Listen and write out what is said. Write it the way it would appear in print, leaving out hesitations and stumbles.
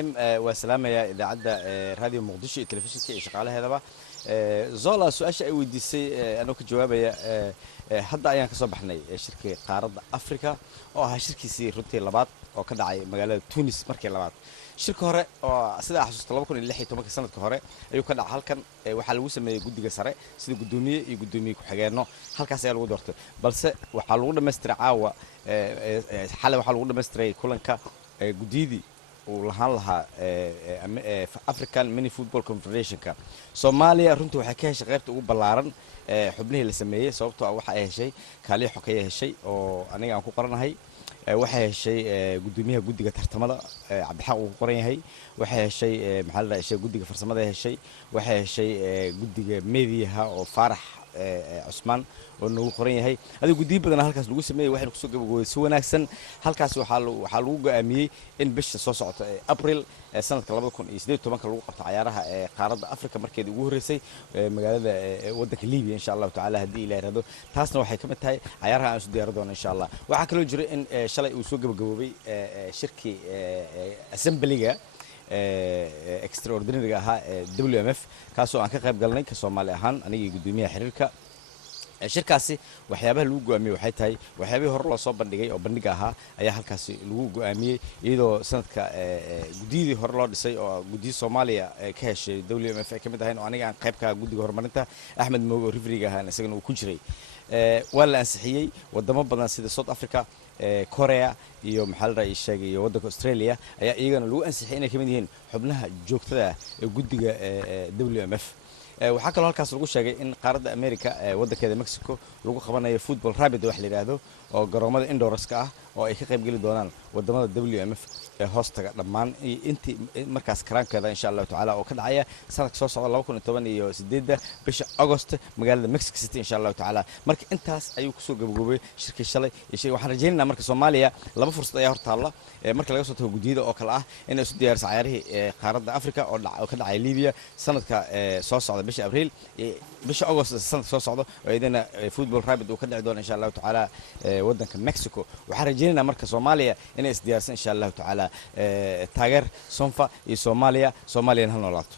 الرحيم وسلام يا إذاعة راديو مقدشي التلفزيون كي شغالة هذا زولا سؤال شيء ودي سي أنا كجواب يا هذا أيام كصباحنا شركة قارة أفريقيا أو هالشركة سي روتي لبعض أو كذا عي مجال تونس مركي لبعض شركة هراء أو سيدا حسوس طلبكم اللي حيتو مك سنة كهراء أيو كذا حال كان وحلوس من يجود جسرة سيد قدومي يقدومي كحجارنا حال كاسي على ودرته بس وحلونا مستر عاوة حلا وحلونا مستر كلن كا جديدي ولهان لها أفريكان ميني فوتبول كونفدريشن كا سوماليا رنتو حكاية غيرت وبلارن حبنيه اللي سميه صوبته أو حاجة شيء كالي حكاية شيء أو أنا عم كقرنا هاي waxay heshay gudoomiyaha guddiga tartamada Cabdixaq uu qoran yahay waxay heshay maxal heshay guddiga farsamada heshay waxay heshay guddiga meediyaha oo Faarax Cusmaan oo nagu qoran yahay adiga guddiyo badan halkaas lagu sameeyay waxay ku soo gabagabay si wanaagsan halkaas waxa lagu go'aamiyay in bisha soo socota April sanadka 2018 lagu qabto ciyaaraha qaaradda Afrika markeedii ugu horeysay magaalada wadanka Liibiya insha Allah taala hadii ilaahay rado taasna waxay ka mid tahay ciyaaraha aan soo diyaar doono insha Allah waxa kale oo jira in shalay uu soo gabagabay shirki assemblyga extraordinary ahaa WMF kaasoo aan ka qayb galnay ka Soomaali ahaan aniga gudoomiyaha xiriirka shirkaasi waxyaabaha lagu go'aamiyay waxay tahay waxyaabihii hore loo soo bandhigay oo bandhig ahaa ayaa halkaasi lagu go'aamiyay iyadoo sanadka gudiyadii hore loo dhisay oo gudiyo Soomaaliya ka heshay WMF ay ka mid ahayn oo aniga aan qayb ka guddiga horumarinta Axmed Moogo Rifriga ahaan isagana uu ku jiray waa la ansixiyay wadamo badan sida South Africa Korea iyo maxal raay sheegay iyo wadanka Australia ayaa iyagana lagu ansixiyay inay ka mid yihiin xubnaha joogtada ee guddiga WMF waxaa kaloo halkaas lagu sheegay in qaaradda America wadankeeda Mexico lagu qabanayo football rabid wax la yiraahdo oo garoomada indoorska ah oo ay ka qayb gali doonaan wadamada WMF ee hoostaga dhammaan intii markaas karaankeeda insha Allah taala oo ka dhacaya sanadka soo socda 2018 bisha August magaalada Mexico City insha Allah taala marka intaas ayuu ku soo gabagabay shirkii shalay waxaan rajaynaynaa marka Soomaaliya laba fursad ayaa hortaala marka laga soo tago gudiyada oo kala ah in ay isu diyaarsan ciyaarihii qaaradda Afrika oo ka dhacay Liibiya sanadka soo socda bisha Abriil bisha August sanadka soo socda oo idina football rabid uu ka dhici doono insha Allah taala wadanka Mexico waxaan rajaynaynaa marka Soomaaliya inay is diyaarsan insha Allah taala taageer Sonfa iyo Soomaaliya hal noolaato